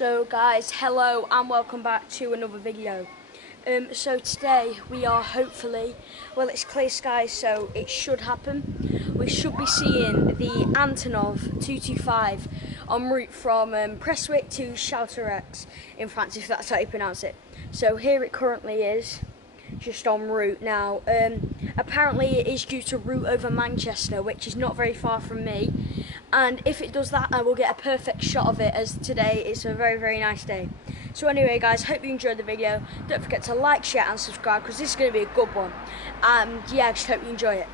So guys, hello and welcome back to another video. So today we are hopefully, well, it's clear skies, so it should happen. We should be seeing the Antonov 225 en route from Prestwick to Châteaurex in France, if that's how you pronounce it. So here it currently is, just en route now. Apparently it is due to route over Manchester, which is not very far from me. And if it does that, I will get a perfect shot of it, as today is a very, very nice day. So anyway guys, hope you enjoyed the video. Don't forget to like, share and subscribe, because this is going to be a good one. And yeah, I just hope you enjoy it.